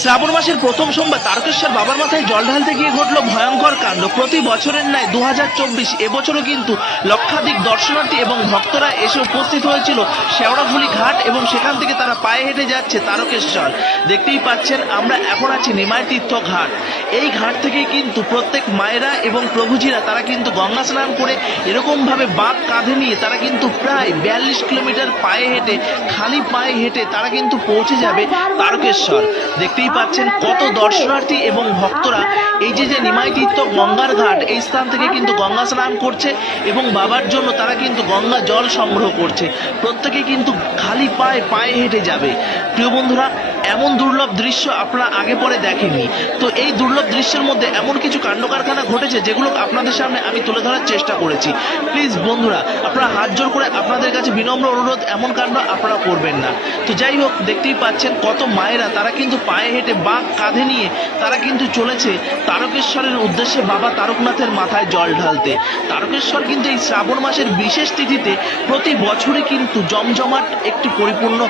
শ্রাবণ মাসের প্রথম সোমবার তারকেশ্বর বাবার মাথায় জল ঢালতে গিয়ে ঘটলো ভয়ঙ্কর কাণ্ড। প্রতি বছরের ন্যায় 2024 এবছরও কিন্তু লক্ষাধিক দর্শনার্থী এবং ভক্তরা এসে উপস্থিত হয়েছিল শেওড়াফুলি ঘাট এবং সেখান থেকে তারা পায়ে হেঁটে যাচ্ছে তারকেশ্বর। দেখতেই পাচ্ছেন আমরা এখন আছি নিমাই তীর্থ ঘাট। এই ঘাট থেকেই কিন্তু প্রত্যেক মায়েরা এবং প্রভুজিরা তারা কিন্তু গঙ্গা স্নান করে এরকমভাবে বাঁক কাঁধে নিয়ে তারা কিন্তু প্রায় 42 কিলোমিটার পায়ে হেঁটে খালি পায়ে হেঁটে তারা কিন্তু পৌঁছে যাবে তারকেশ্বর। দেখতেই পাচ্ছেন কত দর্শনার্থী এবং ভক্তরা এই যে নিমাই তীর্থ গঙ্গার ঘাট এই স্থান থেকে কিন্তু গঙ্গা স্নান করছে এবং বাবার জন্য তারা কিন্তু গঙ্গা জল সংগ্রহ করছে। প্রত্যেকে কিন্তু খালি পায়ে হেঁটে যাবে। প্রিয় বন্ধুরা, এমন দুর্লভ দৃশ্য আপনারা আগে পরে দেখেননি। তো এই দুর্লভ দৃশ্যের মধ্যে এমন কিছু কাণ্ড কারখানা ঘটেছে যেগুলো আপনাদের সামনে আমি তুলে ধরার চেষ্টা করেছি। প্লিজ বন্ধুরা, আপনারা হাত জোর করে আপনাদের কাছে বিনম্র অনুরোধ, এমন কাণ্ড আপনারা করবেন না। তো যাই হোক, দেখতেই পাচ্ছেন কত মায়েরা তারা কিন্তু পায়ে হেঁটে বাঁক কাঁধে নিয়ে তারা কিন্তু চলেছে তারকেশ্বরের উদ্দেশ্যে বাবা তারকনাথের মাথায় জল ঢালতে। তারকেশ্বর কিন্তু এই শ্রাবণ মাসের বিশেষ তিথিতে প্রতি বছরই কিন্তু জমজমাট একটি পরিপূর্ণ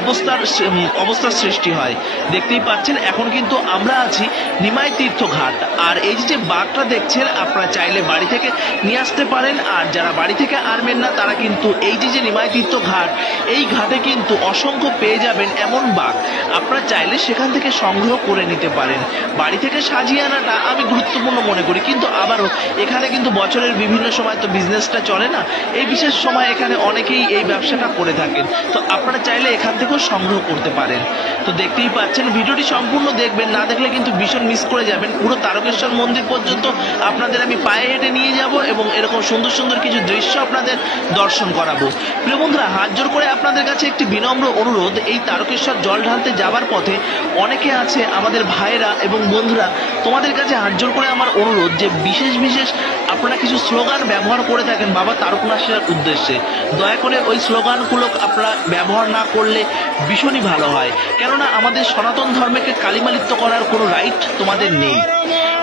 অবস্থার সৃষ্টি হয়। দেখতেই পাচ্ছেন এখন কিন্তু আমরা আছি নিমাই তীর্থ ঘাট। আর এই যে বাঘটা দেখছেন আপনারা চাইলে বাড়ি থেকে নিয়ে আসতে পারেন। আর যারা বাড়ি থেকে আনবেন না তারা কিন্তু এই যে নিমাই তীর্থ ঘাট, এই ঘাটে কিন্তু অসংখ্য পেয়ে যাবেন এমন বাঘ। আপনারা চাইলে সেখান থেকে সংগ্রহ করে নিতে পারেন। বাড়ি থেকে সাজিয়ে আনাটা আমি গুরুত্বপূর্ণ মনে করি, কিন্তু আবারও এখানে কিন্তু বছরের বিভিন্ন সময় তো বিজনেসটা চলে না, এই বিশেষ সময় এখানে অনেকেই এই ব্যবসাটা করে থাকেন। তো আপনারা চাইলে এখান থেকেও সংগ্রহ করতে পারেন। তো দেখতেই পাচ্ছেন, ভিডিওটি সম্পূর্ণ দেখবেন, না দেখলে কিন্তু ভীষণ মিস করে যাবেন। পুরো তারকেশ্বর মন্দির পর্যন্ত আপনাদের আমি পায়ে হেঁটে নিয়ে যাব এবং এরকম সুন্দর সুন্দর কিছু দৃশ্য আপনাদের দর্শন করাবো। প্রিয় বন্ধুরা, হাত জোর করে আপনাদের কাছে একটি বিনম্র অনুরোধ, এই তারকেশ্বর জল ঢালতে যাবার পথে অনেকে আছে আমাদের ভাইয়েরা এবং বন্ধুরা, তোমাদের কাছে হাত জোর করে আমার অনুরোধ যে বিশেষ আপনারা কিছু স্লোগান ব্যবহার করে থাকেন বাবা তারকনাথের উদ্দেশ্যে, দয়া করে ওই স্লোগানগুলো আপনারা ব্যবহার না করলে ভীষণই ভালো হয়। কেননা আমাদের সনাতন ধর্মকে কালিমালিপ্ত করার কোনো রাইট তোমাদের নেই।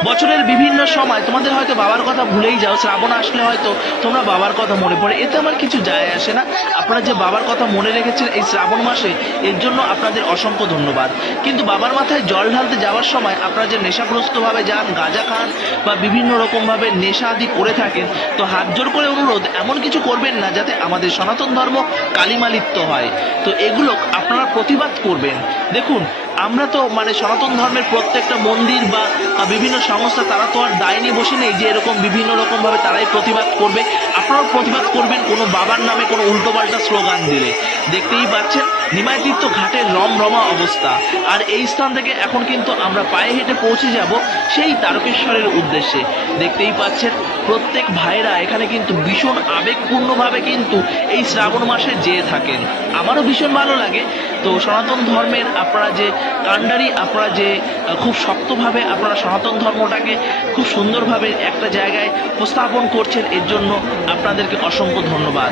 বছরের বিভিন্ন সময় তোমাদের হয়তো বাবার কথা ভুলেই যাও, শ্রাবণ আসলে হয়তো তোমরা বাবার কথা মনে পড়ে, এতে আমার কিছু যায় আসে না। আপনারা যে বাবার কথা মনে রেখেছেন এই শ্রাবণ মাসে, এর জন্য আপনাদের অসংখ্য ধন্যবাদ। কিন্তু বাবার মাথায় জল ঢালতে যাওয়ার সময় আপনারা যে নেশাগ্রস্তভাবে যান, গাঁজা খান বা বিভিন্ন রকমভাবে নেশা আদি করে থাকেন, তো হাত জোর করে অনুরোধ, এমন কিছু করবেন না যাতে আমাদের সনাতন ধর্ম কালিমালিপ্ত হয়। তো এগুলো আপনারা প্রতিবাদ করবেন। দেখুন, আমরা তো সনাতন ধর্মের প্রত্যেকটা মন্দির বা বিভিন্ন সংস্থা তারা তো আর দায় নিয়ে বসে নেই যে এরকম বিভিন্ন রকমভাবে তারাই প্রতিবাদ করবে। আপনারাও প্রতিবাদ করবেন কোনো বাবার নামে কোনো উল্টোপাল্টা স্লোগান দিলে। দেখতেই পাচ্ছেন নিমাই তীর্থ ঘাটের রমরমা অবস্থা। আর এই স্থান থেকে এখন কিন্তু আমরা পায়ে হেঁটে পৌঁছে যাব সেই তারকেশ্বরের উদ্দেশ্যে। দেখতেই পাচ্ছেন প্রত্যেক ভাইরা এখানে কিন্তু ভীষণ আবেগপূর্ণভাবে কিন্তু এই শ্রাবণ মাসে যেয়ে থাকেন। আমারও ভীষণ ভালো লাগে। তো সনাতন ধর্মের আপনারা যে কাণ্ডারি, আপনারা যে খুব শক্তভাবে আপনারা সনাতন ধর্মটাকে খুব সুন্দরভাবে একটা জায়গায় উপস্থাপন করছেন, এর জন্য আপনাদেরকে অসংখ্য ধন্যবাদ।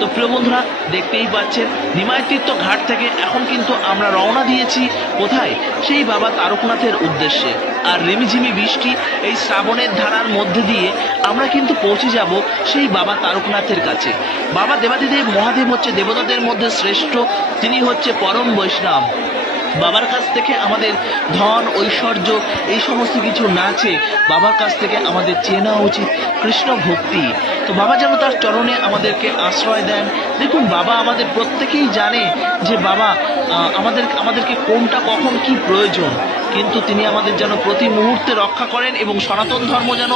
তো প্রিয় বন্ধুরা, দেখতেই পাচ্ছেন নিমাই তীর্থ ঘাট থেকে এখন কিন্তু আমরা রওনা দিয়েছি কোথায়, সেই বাবা তারকনাথের উদ্দেশ্যে। আর রিমিঝিমি বৃষ্টি এই শ্রাবণের ধারার মধ্যে দিয়ে আমরা কিন্তু পৌঁছে যাব সেই বাবা তারকনাথের কাছে। বাবা দেবাদিদেব মহাদেব হচ্ছে দেবতাদের মধ্যে শ্রেষ্ঠ, তিনি হচ্ছে পরম বৈষ্ণব। বাবার কাছ থেকে আমাদের ধন ঐশ্বর্য এই সমস্ত কিছু না চেয়ে বাবার কাছ থেকে আমাদের চেনা উচিত কৃষ্ণ ভক্তি। তো বাবা যেন তার চরণে আমাদেরকে আশ্রয় দেন। দেখুন, বাবা আমাদের প্রত্যেকেই জানে যে বাবা আমাদেরকে কোনটা কখন কি প্রয়োজন, কিন্তু তিনি আমাদের যেন প্রতি মুহূর্তে রক্ষা করেন এবং সনাতন ধর্ম যেন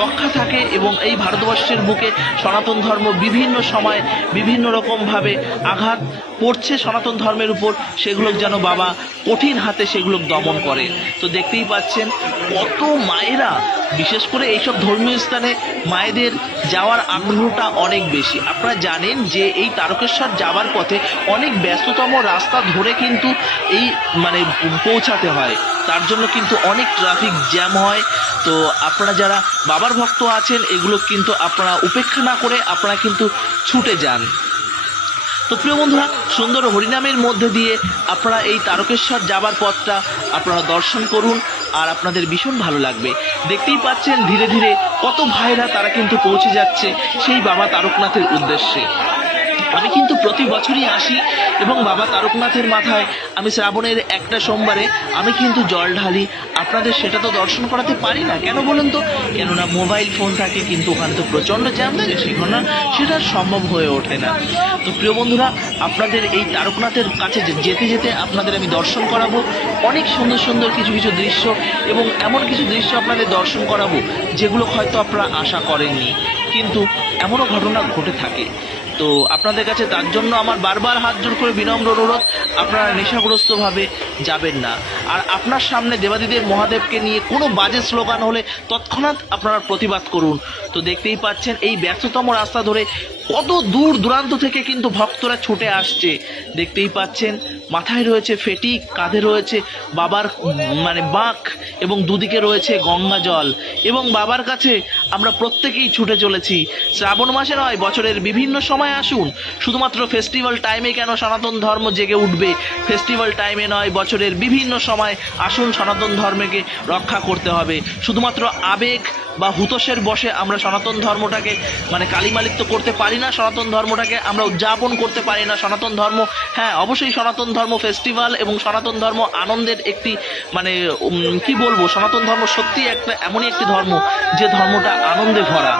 রক্ষা থাকে। এবং এই ভারতবর্ষের বুকে সনাতন ধর্ম বিভিন্ন সময় বিভিন্ন রকমভাবে আঘাত পড়ছে সনাতন ধর্মের উপর, সেগুলো যেন বাবা কঠিন হাতে সেগুলো দমন করে। তো দেখতেই পাচ্ছেন কত মায়েরা, বিশেষ করে এইসব ধর্মীয় স্থানে মায়েদের যাওয়ার আগ্রহটা অনেক বেশি। আপনারা জানেন যে এই তারকেশ্বর যাওয়ার পথে অনেক ব্যস্ততম রাস্তা ধরে কিন্তু এই পৌঁছাতে হয়, তার জন্য কিন্তু অনেক ট্রাফিক জ্যাম হয়। তো আপনারা যারা বাবার ভক্ত আছেন, এগুলো কিন্তু আপনারা উপেক্ষা না করে আপনারা কিন্তু ছুটে যান। তো প্রিয় বন্ধুরা, সুন্দর হরিনামের মধ্যে দিয়ে আপনারা এই তারকেশ্বর যাবার পথটা আপনারা দর্শন করুন, আর আপনাদের ভীষণ ভালো লাগবে। দেখতেই পাচ্ছেন ধীরে ধীরে কত ভাইরা তারা কিন্তু পৌঁছে যাচ্ছে সেই বাবা তারকনাথের উদ্দেশ্যে। আমি কিন্তু প্রতি বছরই আসি এবং বাবা তারকনাথের মাথায় আমি শ্রাবণের একটা সোমবারে আমি কিন্তু জল ঢালি। আপনাদের সেটা তো দর্শন করাতে পারি না, কেন বলুন তো? কেননা মোবাইল ফোন থাকে, কিন্তু ওখানে তো প্রচণ্ড জ্যাম থাকে, সেখানে সেটা আর সম্ভব হয়ে ওঠে না। তো প্রিয় বন্ধুরা, আপনাদের এই তারকনাথের কাছে যেতে যেতে আপনাদের আমি দর্শন করাবো অনেক সুন্দর সুন্দর কিছু কিছু দৃশ্য, এবং এমন কিছু দৃশ্য আপনাদের দর্শন করাবো যেগুলো হয়তো আপনারা আশা করেননি, কিন্তু এমনও ঘটনা ঘটে থাকে। তো আপনাদের কাছে তার জন্য আমার বারবার হাত জোড় করে বিনম্র অনুরোধ, আপনারা নেশাগ্রস্তভাবে যাবেন না। আর আপনার সামনে দেবাদিদেব মহাদেবকে নিয়ে কোনো বাজে স্লোগান হলে তৎক্ষণাৎ আপনারা প্রতিবাদ করুন। তো দেখতেই পাচ্ছেন এই ব্যস্ততম রাস্তা ধরে কত দূর দূরান্ত থেকে কিন্তু ভক্তরা ছুটে আসছে। দেখতেই পাচ্ছেন মাথায় রয়েছে ফেটি, কাঁধে রয়েছে বাবার বাঁক, এবং দুদিকে রয়েছে গঙ্গা জল, এবং বাবার কাছে আমরা প্রত্যেকেই ছুটে চলেছি। শ্রাবণ মাসে নয়, বছরের বিভিন্ন সময় আসুন, শুধুমাত্র ফেস্টিভ্যাল টাইমে কেন সনাতন ধর্ম জেগে উঠবে? ফেস্টিভ্যাল টাইমে নয়, বছরের বিভিন্ন সময় আসুন, সনাতন ধর্মকে রক্ষা করতে হবে। শুধুমাত্র আবেগ বা হুতোষের বশে আমরা সনাতন ধর্মটাকে কালিমালিপ্ত করতে পারি না, সনাতন ধর্মটাকে আমরা উদযাপন করতে পারি না। সনাতন ধর্ম, হ্যাঁ অবশ্যই সনাতন ধর্ম ফেস্টিভ্যাল এবং সনাতন ধর্ম আনন্দের একটি কি বলবো, সনাতন ধর্ম সত্যি একটা এমনই একটি ধর্ম যে ধর্মটা আনন্দে ভরা।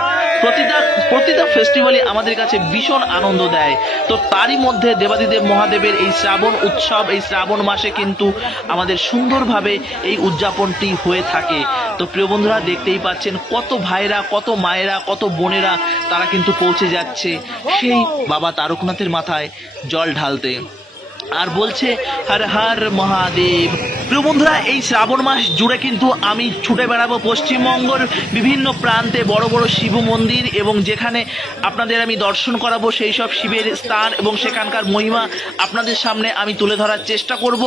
প্রতিটা ফেস্টিভ্যালই আমাদের কাছে ভীষণ আনন্দ দেয়। তো তারই মধ্যে দেবাদিদেব মহাদেবের এই শ্রাবণ উৎসব, এই শ্রাবণ মাসে কিন্তু আমাদের সুন্দরভাবে এই উদযাপনটি হয়ে থাকে। তো প্রিয় বন্ধুরা, দেখতেই পাচ্ছেন কত ভাইরা, কত মায়েরা, কত বোনেরা তারা কিন্তু পৌঁছে যাচ্ছে সেই বাবা তারকনাথের মাথায় জল ঢালতে, আর বলছে হর হর মহাদেব। প্রিয় বন্ধুরা, এই শ্রাবণ মাস জুড়ে কিন্তু আমি ছুটে বেড়াবো পশ্চিমবঙ্গের বিভিন্ন প্রান্তে বড় বড় শিব মন্দির, এবং যেখানে আপনাদের আমি দর্শন করাবো সেই সব শিবের স্থান এবং সেখানকার মহিমা আপনাদের সামনে আমি তুলে ধরার চেষ্টা করব।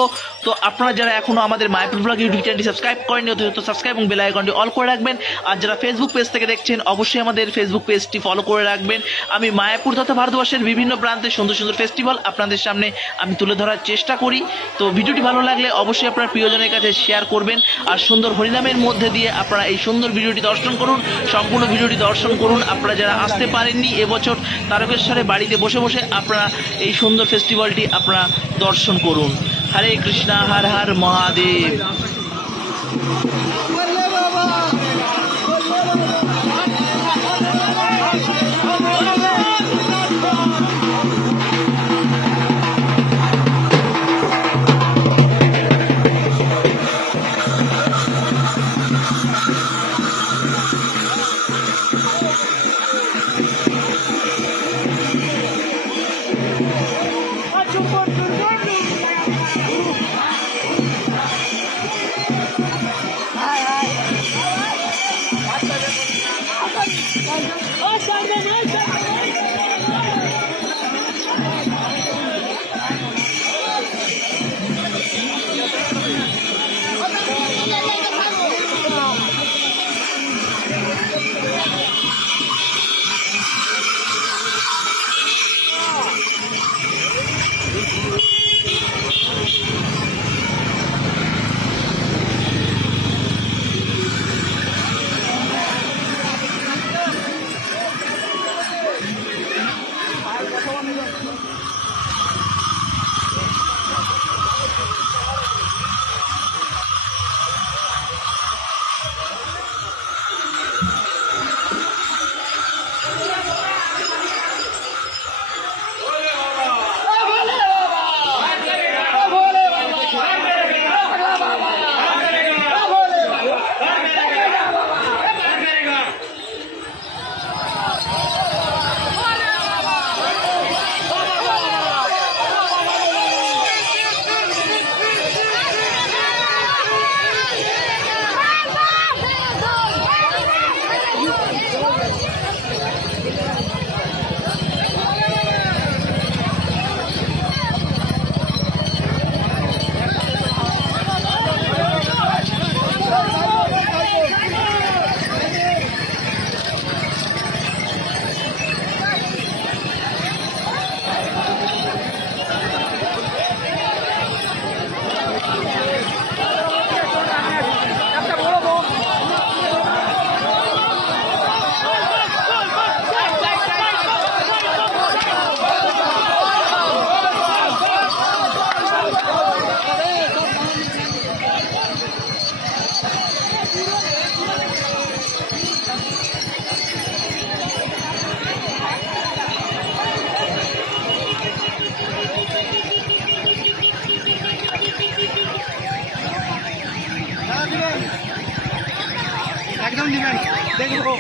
তো আপনারা যারা এখনও আমাদের মায়াপুর ব্লগ ইউটিউব চ্যানেলটি সাবস্ক্রাইব করেননি, তো সাবস্ক্রাইব এবং বেল আইকনটি অল করে রাখবেন। আর যারা ফেসবুক পেজ থেকে দেখছেন, অবশ্যই আমাদের ফেসবুক পেজটি ফলো করে রাখবেন। আমি মায়াপুর তথা ভারতবর্ষের বিভিন্ন প্রান্তে সুন্দর সুন্দর ফেস্টিভ্যাল আপনাদের সামনে আমি তুলে ধরার চেষ্টা করি। তো ভিডিওটি ভালো লাগলে অবশ্যই আপনার প্রিয়জনের কাছে শেয়ার করবেন, আর সুন্দর হরিনামের মধ্যে দিয়ে আপনারা এই সুন্দর ভিডিওটি দর্শন করুন, সম্পূর্ণ ভিডিওটি দর্শন করুন। আপনারা যারা আসতে পারেননি এবছর তারকেশ্বরে, বাড়িতে বসে বসে আপনারা এই সুন্দর ফেস্টিভ্যালটি আপনারা দর্শন করুন। হরে কৃষ্ণা, হর হর মহাদেব। দিবেন দেখবো।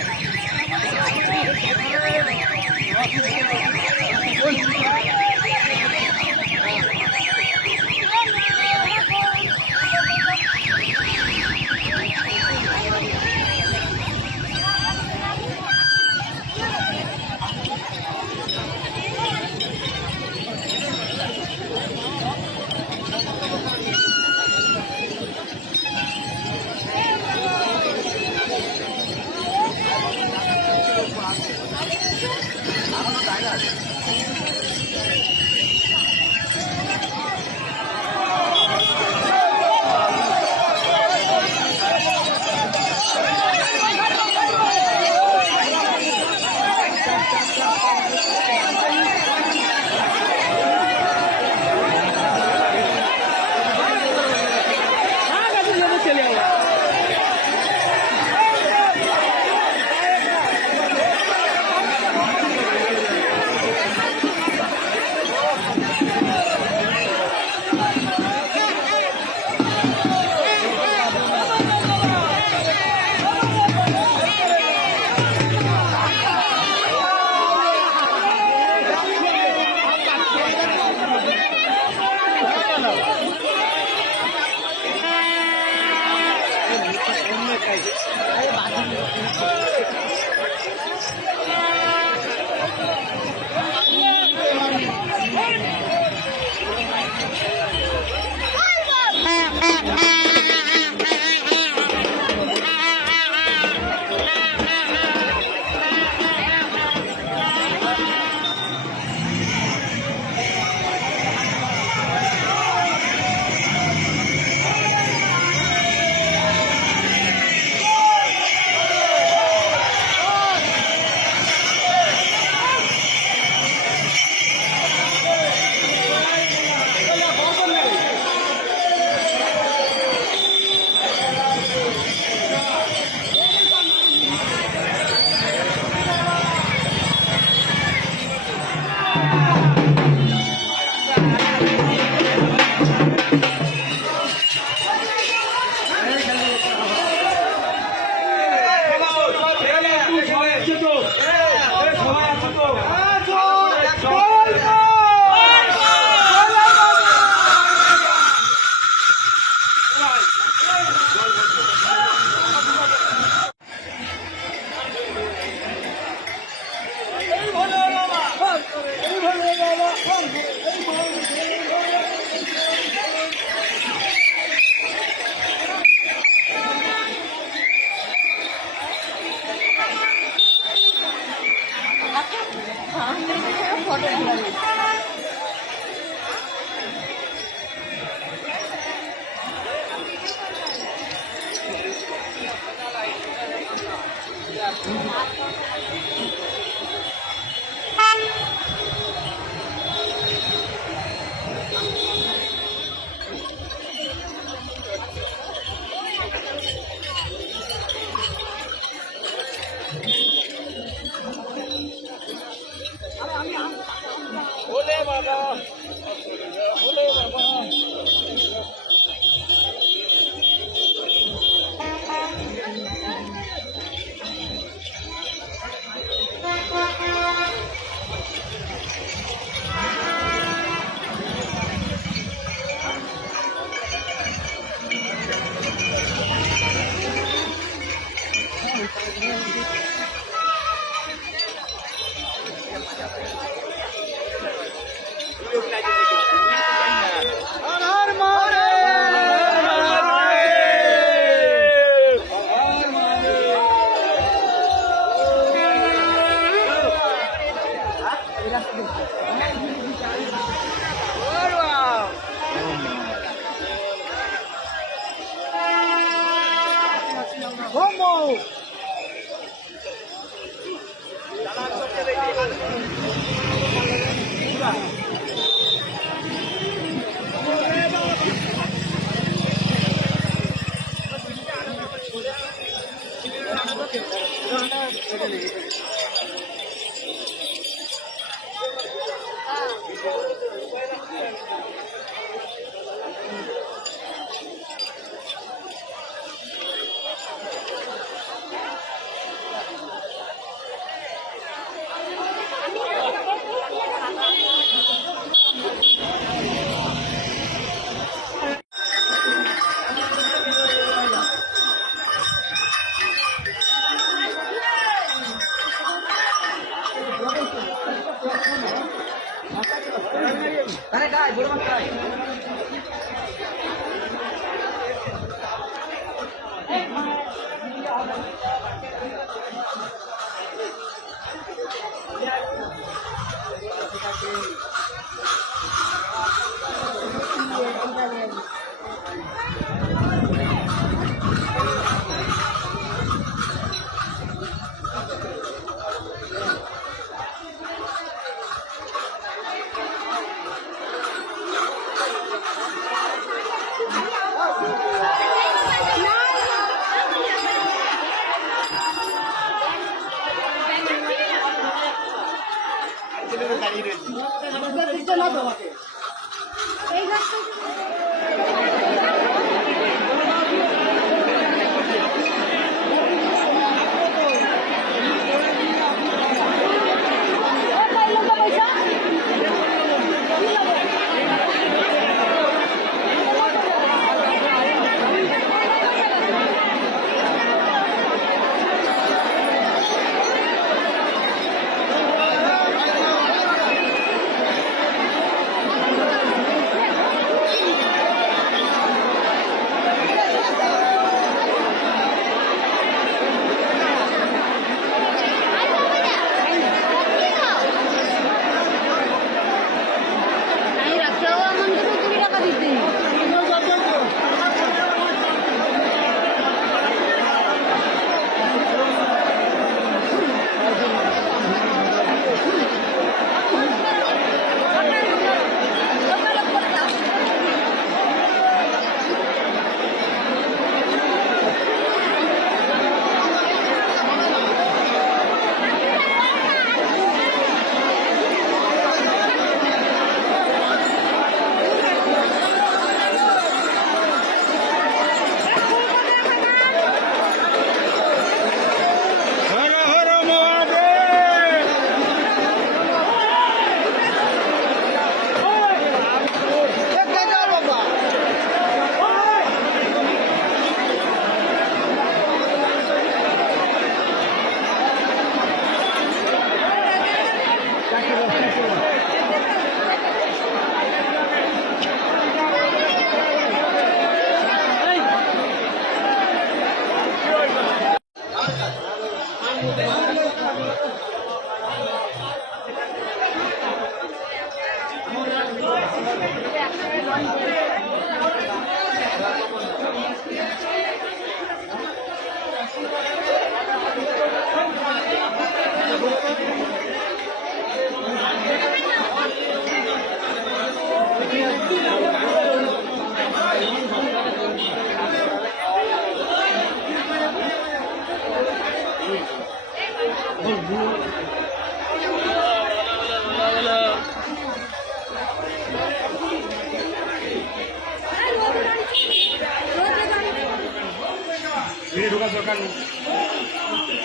ঢোকার দরকার নেই,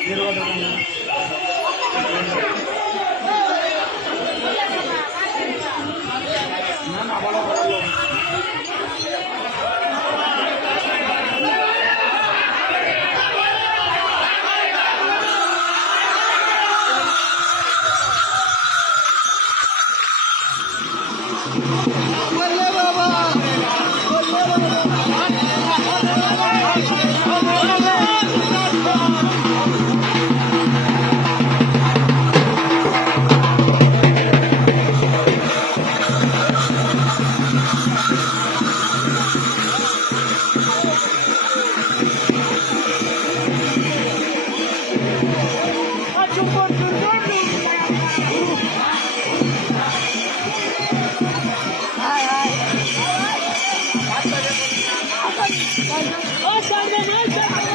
ঢোকার দরকার নেই। না না বলো বলো। Oh,